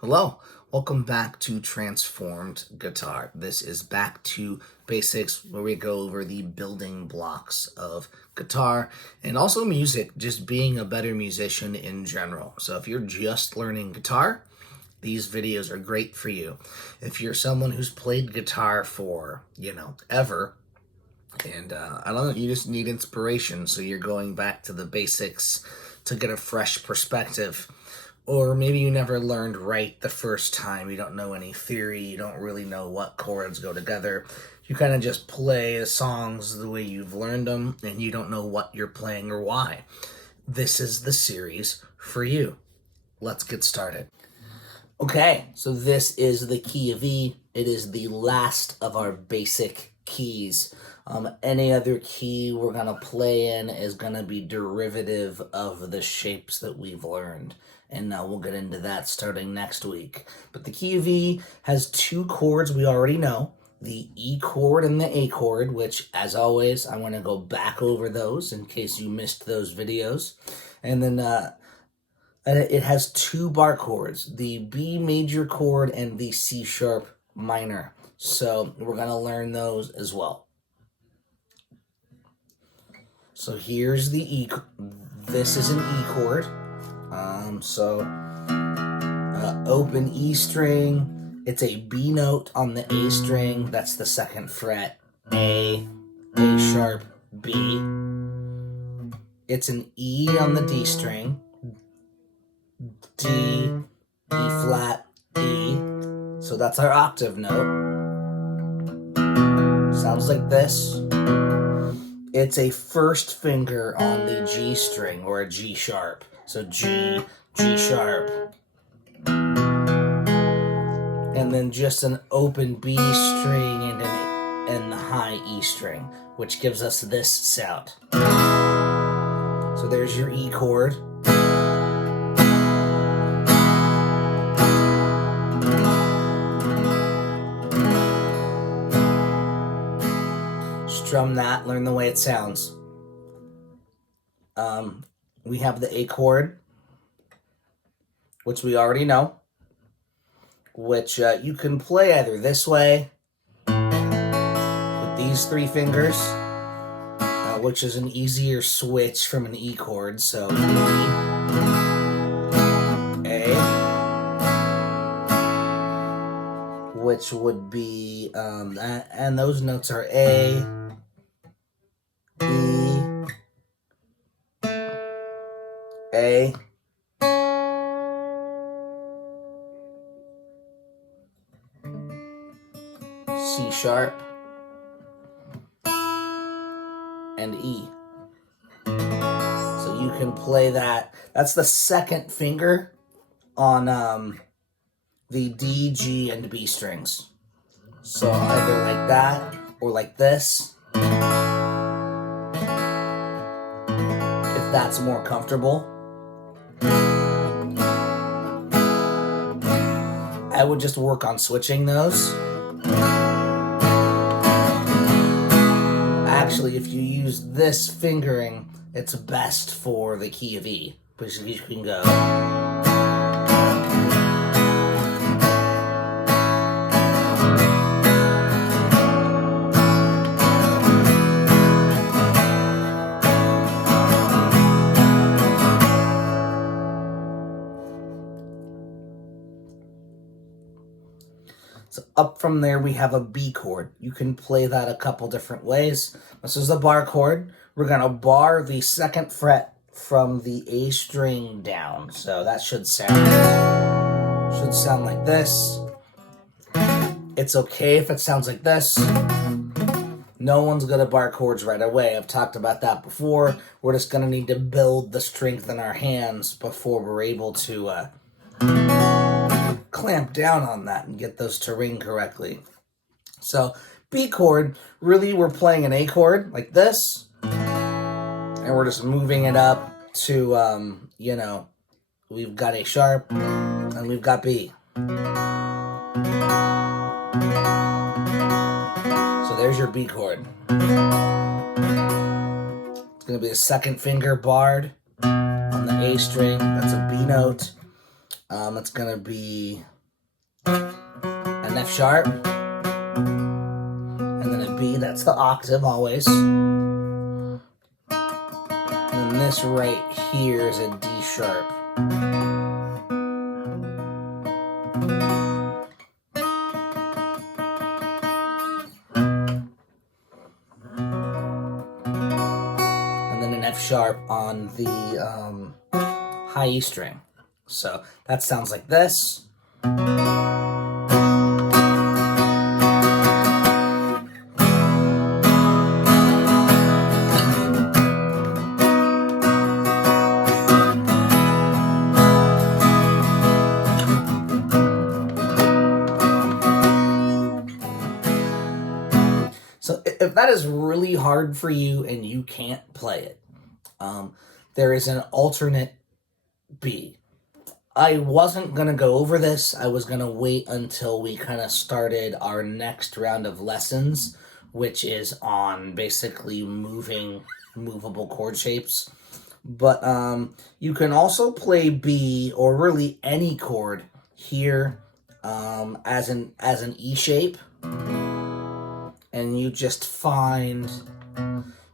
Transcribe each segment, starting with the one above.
Hello, welcome back to Transformed Guitar. This is back to basics where we go over the building blocks of guitar and also music, just being a better musician in general. So if you're just learning guitar, these videos are great for you. If you're someone who's played guitar for, ever, and I don't know, you just need inspiration, so you're going back to the basics to get a fresh perspective. Or maybe you never learned right the first time. You don't know any theory. You don't really know what chords go together. You kind of just play the songs the way you've learned them, and you don't know what you're playing or why. This is the series for you. Let's get started. Okay, so this is the key of E. It is the last of our basic keys. Any other key we're going to play in is going to be derivative of the shapes that we've learned. And we'll get into that starting next week. But the key of E has two chords we already know, the E chord and the A chord, which, as always, I want to go back over those in case you missed those videos. And then it has two bar chords, the B major chord and the C sharp minor. So we're going to learn those as well. So here's the E. This is an E chord. Open E string. It's a B note on the A string. That's the second fret. A sharp, B. It's an E on the D string. D, E flat, E. So that's our octave note. Sounds like this. It's a first finger on the G string, or a G sharp. So G, G sharp. And then just an open B string and the high E string, which gives us this sound. So there's your E chord. Strum that, learn the way it sounds. We have the A chord, which we already know, which you can play either this way, with these three fingers, which is an easier switch from an E chord, so E, A, which would be, and those notes are A, E, A, C sharp, and E. So you can play that. That's the second finger on the D, G, and B strings. So either like that or like this, if that's more comfortable. I would just work on switching those. Actually, if you use this fingering, it's best for the key of E, because you can go. So up from there, we have a B chord. You can play that a couple different ways. This is a bar chord. We're going to bar the second fret from the A string down. So that should sound like this. It's okay if it sounds like this. No one's going to bar chords right away. I've talked about that before. We're just going to need to build the strength in our hands before we're able to clamp down on that and get those to ring correctly. So B chord, really we're playing an A chord like this, and we're just moving it up to, we've got A sharp and we've got B. So there's your B chord. It's going to be a second finger barred on the A string. That's a B note. It's going to be an F sharp, and then a B, that's the octave always. And then this right here is a D sharp. And then an F sharp on the high E string. So that sounds like this. So if that is really hard for you and you can't play it, there is an alternate B. I wasn't going to go over this. I was going to wait until we kind of started our next round of lessons, which is on basically movable chord shapes. But you can also play B, or really any chord here, as an E shape. And you just find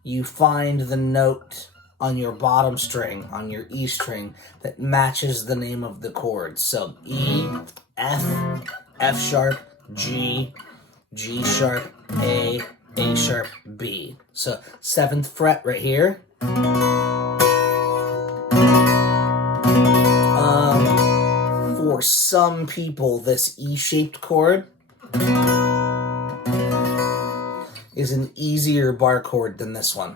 the note on your bottom string, on your E string, that matches the name of the chord. So E, F, F sharp, G, G sharp, A sharp, B. So 7th fret right here. For some people, this E-shaped chord is an easier bar chord than this one.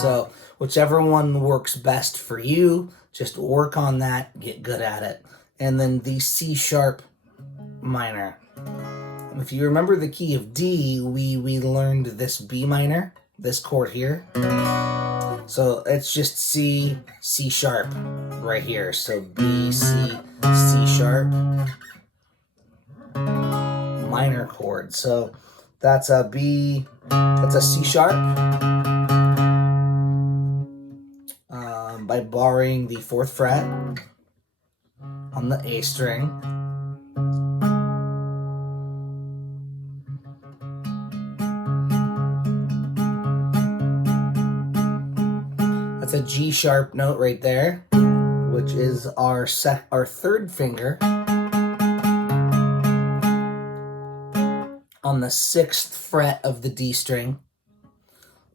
So whichever one works best for you, just work on that, get good at it. And then the C sharp minor. If you remember the key of D, we learned this B minor, this chord here. So it's just C sharp right here. So B, C sharp minor chord. So that's a B, that's a C sharp, by barring the 4th fret on the A string. That's a G sharp note right there, which is our 3rd finger on the 6th fret of the D string.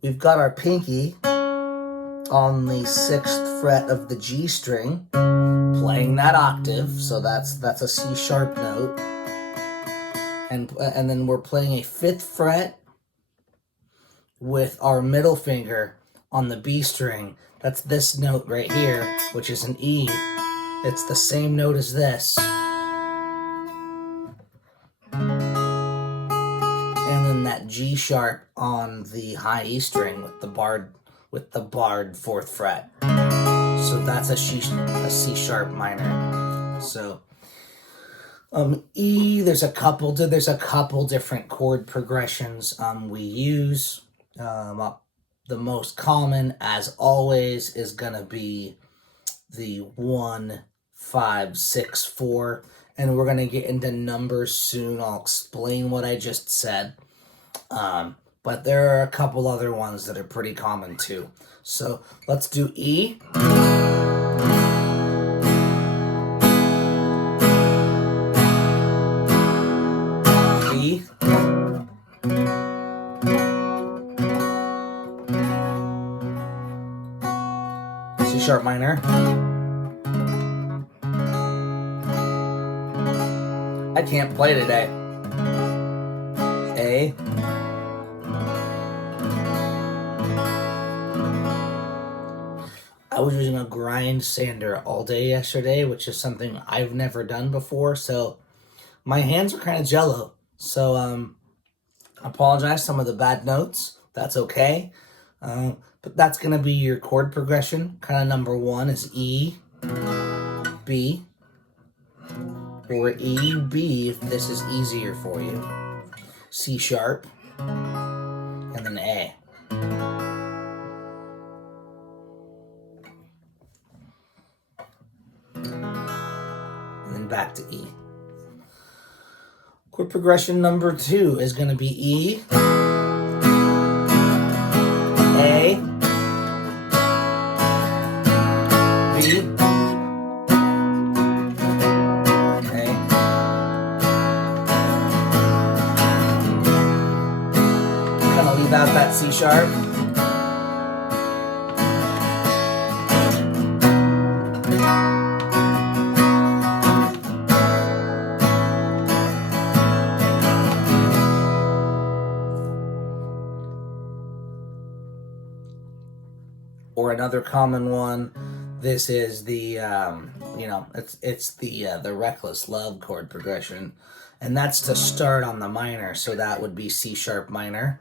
We've got our pinky on the 6th fret of the G string, playing that octave, so that's a C sharp note. And then we're playing a 5th fret with our middle finger on the B string. That's this note right here, which is an E. It's the same note as this. And then that G sharp on the high E string with the barred 4th fret. So that's a C sharp minor. So E, there's a couple different chord progressions we use. The most common, as always, is gonna be the 1, 5, 6, 4, and we're gonna get into numbers soon. I'll explain what I just said. But there are a couple other ones that are pretty common too. So let's do E. E. C sharp minor. I can't play today. A. I was using a grind sander all day yesterday, which is something I've never done before, so my hands are kind of jello. So I apologize some of the bad notes. That's okay. But that's going to be your chord progression. Kind of number 1 is E, B, or E, B if this is easier for you. C sharp, and then A. and back to E. Chord progression number 2 is going to be E, A, B, A, kind of leave out that C sharp. Or another common one, this is the it's the reckless love chord progression, and that's to start on the minor, so that would be C sharp minor,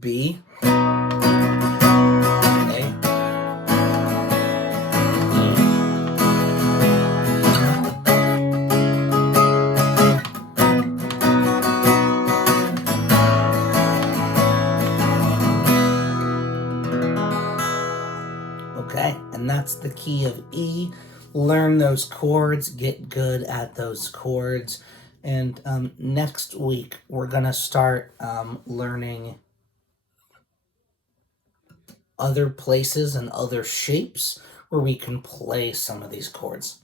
B, okay, and that's the key of E. Learn those chords, get good at those chords, and next week we're gonna start learning other places and other shapes where we can play some of these chords.